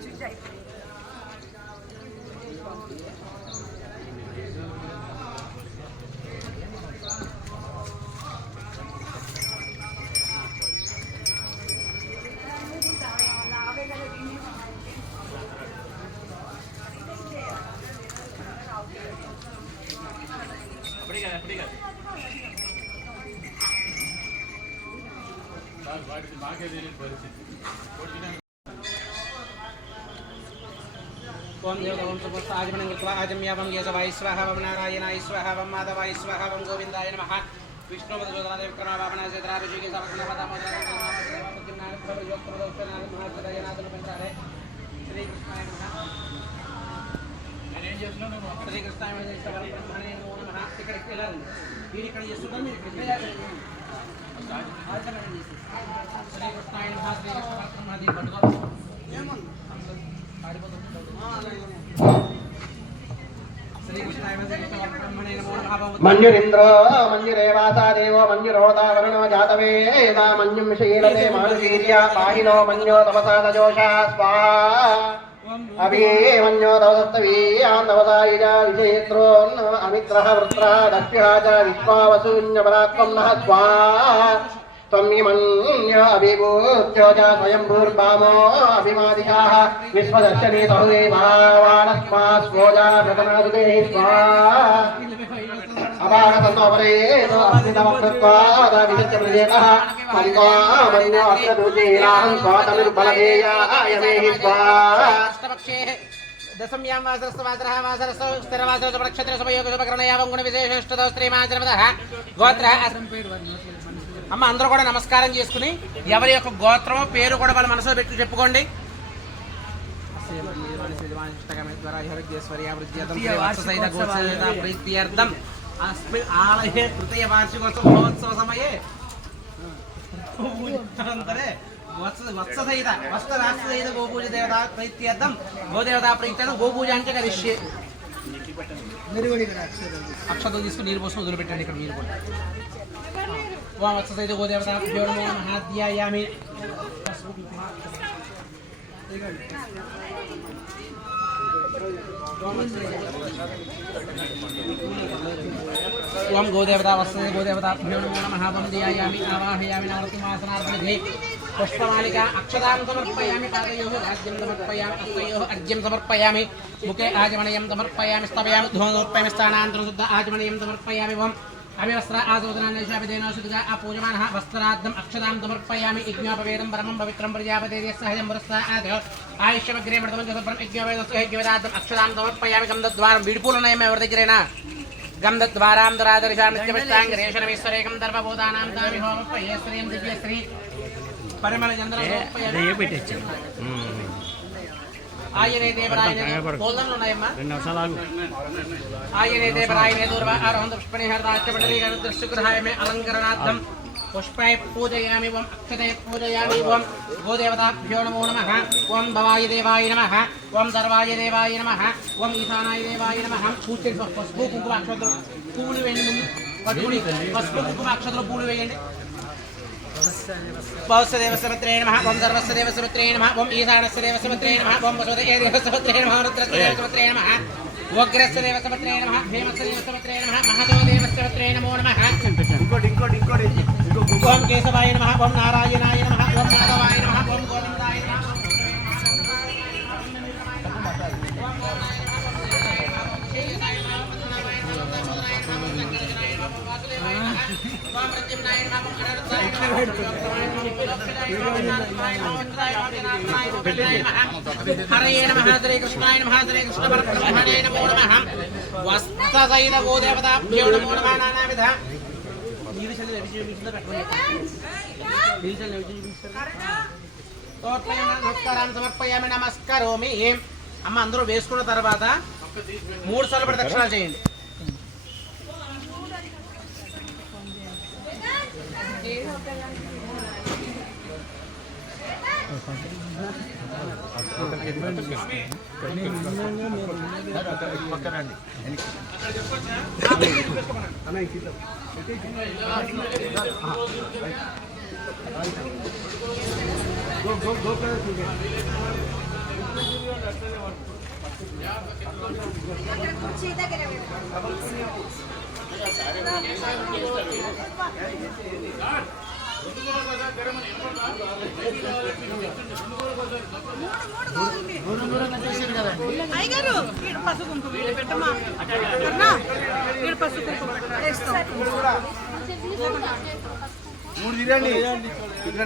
ओम देवतावं समस्त आजमनं कृत्वा आजम्यावं येशवाय स्वाहा वं नारायणाय स्वाहा वं माधवाय स्वाहा वं गोविन्दाय नमः विष्णुपदजोदनादेव कर्मावापनाय चेत्राभिषेके श्री कृष्णाय नमः ఇక్కడ చేస్తున్నాం మీరు ఇక్కడ చేయాలి శ్రీ కృష్ణాయ నమః శ్రీ కృష్ణాది పట్టుకో ఏమన్ శ్రీ కృష్ణాయ నమః మంజురింద్రో మంజురేవాసా దేవో మంజురోదా వరుణో జాతవేదా మంజుం శీలతే మానుషీర్య పాహినో మంజో తమసాదజోషా స్వాహా अभिमन्यो दवदत्तवीयान्दवदायिजा विजयित्रोन् अमित्रः वृत्रः दक्षिणः च विश्वावसून्यपरात्मं नः स्वाहा त्वमिमन्य अभिभूत्यो च स्वयंभूर्भामो अभिमादिशाः विश्वदर्शनी सहुदे महावाणस्मा स्वोजा प्रतनादुते स्वाहा अपारतन्नोपरेतो अस्मितवक्तत्वाद विशिष्य प्रजेतः मन्त्वामन्यो अष्टदुजीनाहं स्वातमिर्बलदेयाय मेहि स्वाहा दशम्यां वासरस्तवासरः वासरस्तौ स्थिरवासरस्तु नक्षत्रसुभयोगसुभकरणयावं गुणविशेषष्टतो स्त्रीमाचरमदः గోత్రः అమ్మ అందరూ కూడా నమస్కారం చేసుకుని ఎవరి యొక్క గోత్రమో పేరు కూడా వాళ్ళ మనసులో పెట్టి చెప్పుకోండి ప్రీత్యర్థం अस्मिन् आलये तृतीय वार्षिकोत्सव महोत्सव समये अनन्तरे वत्ससहित वस्त्रराष्ट्रसहित गोपूज देवता प्रीत्यर्थं गोदेवता प्रीत्यर्थं गोपूजां च करिष्ये अक्षतों తీసుకుని నీరు పోసి వదిలిపెట్టండి ఇక్కడ మీరు కూడా ఓం వత్ససహిత గోదేవతాభ్యో నమో నమః ధ్యాయామి ओम गोदेवता वत्सते गोदेवताभ्यो नमो नमः वंदयामि आवाहयामि नवरत्नवासनार्पणे पुष्पमालिका अक्षतां समर्पयामि पादयोः राज्यं समर्पयामि हस्तयोः अर्घ्यं समर्पयामि मुखे आचमनीयं समर्पयामि स्तवयामि धूमोत्पयामि स्थानान्तरं शुद्ध आचमनीयं समर्पयामि ओम अभिवस्त्र आसोदनान्यशाभिधेनोषितः अपूजमानः वस्त्राद्धम् अक्षतां समर्पयामि यज्ञोपवेदं परमं पवित्रं प्रजापतेः सहजं पुरस्तात् आयुष्यमग्रे मृतमं च सफलं यज्ञोपवेदस्य यज्ञवेदाद्धम् अक्षतां समर्पयामि गन्धद्वारं विडिपूलनयम् एवर्दिग्रेण गन्धद्वारां दुरादर्शां नित्यमिष्टाङ्गरेशनमीश्वरेकं दर्भभूतानां दामि होमपये श्रीं दिव्यश्री परिमलचन्द्रं आयने देवरायने बोलदम ఉన్నాయమ్మా 2 నిమిషాలు ఆగు आयने देवरायने दूर्वा आरोहं पुष्पणे हरदाच्यमण्डलीकं दृष्टुग्रहायमे अलङ्करणार्थं पुष्पै पूजयामि ओम अक्षते पूजयामि ओम गोदेवताभ्यो नमो नमः ओम भवाय देवाय नमः ओम सर्वाय देवाय नमः ओम ईशानाय देवाय नमः पूजते पసుపు కుంకుమ అక్షతలు పూలు వేయండి ముందు పట్టుకుని పసుపు కుంకుమ అక్షతలు పూలు వేయండి बहुस्य देवसमुद्रे नमः ओम सर्वस्य देवसमुद्रे नमः ओम ईशानस्य देवसमुद्रे नमः ओम वसुदेव देवसमुद्रे नमः रुद्रस्य देवसमुद्रे नमः वग्रस्य देवसमुद्रे नमः भीमस्य देवसमुद्रे नमः महदेव देवसमुद्रे नमो नमः ओम केशवाय नमः ओम नारायणाय नमः ओम माधवाय नमः ओम गोविन्दाय नमः हरे नमः श्री कृष्णाय नमः श्री कृष्ण परब्रह्मणे नमो नमः वस्त्रसहित गोदेवताभ्यो नमो नमः नानाविध నమస్కారాన్ని సమర్పయామి నమస్కరోమి అమ్మ అందరూ వేసుకున్న తర్వాత 3 సార్లు ప్రదక్షిణాలు చేయండి అయ్యగారు పసుపు కుంకుమ పెట్టమ్మా పసుపు కుంకుమ మూడు తిరండి ఇట్లా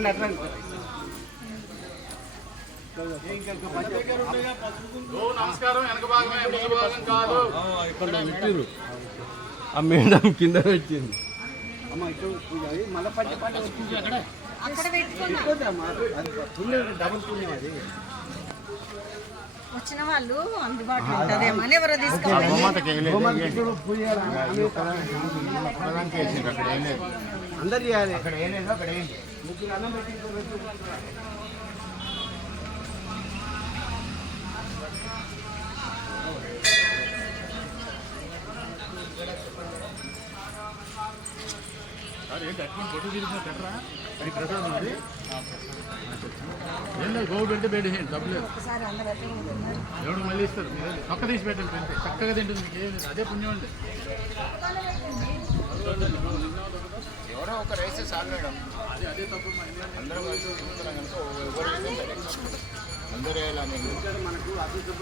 నమస్కారం. వెనక భాగమే ముందు భాగం కాదు. ఇక్కడ పెట్టిరు ఆ మేడం కింద పెట్టింది. మళ్ళీ పట్టి పట్టి వచ్చింది అక్కడ పెట్టుకున్నా డబుల్ పుణ్యం అది. వచ్చిన వాళ్ళు అందుబాటులో ఉంటుందేమని ఎవరో తీసుకోవాలి. అందరు చేయాలి. ఏం లేదు, గోవుడు అంటే పెట్టేసేయండి, తప్పలేదు. ఒకసారి అందరూ ఎట్లా ఉంటున్నారు? ఎవడు మళ్ళీ ఇస్తారు, పక్క తీసి పెట్టండి, అంతే చక్కగా తింటుంది. మీకు ఏం లేదు, అదే పుణ్యం అండి. ఎవరో ఒక రైస్ చాలు మేడం. అదే తప్పు. అందరం కలిసి చూస్తున్నాం కనుక ఎవరు అందరూ వేయాలి. మనకు అభివృద్ధి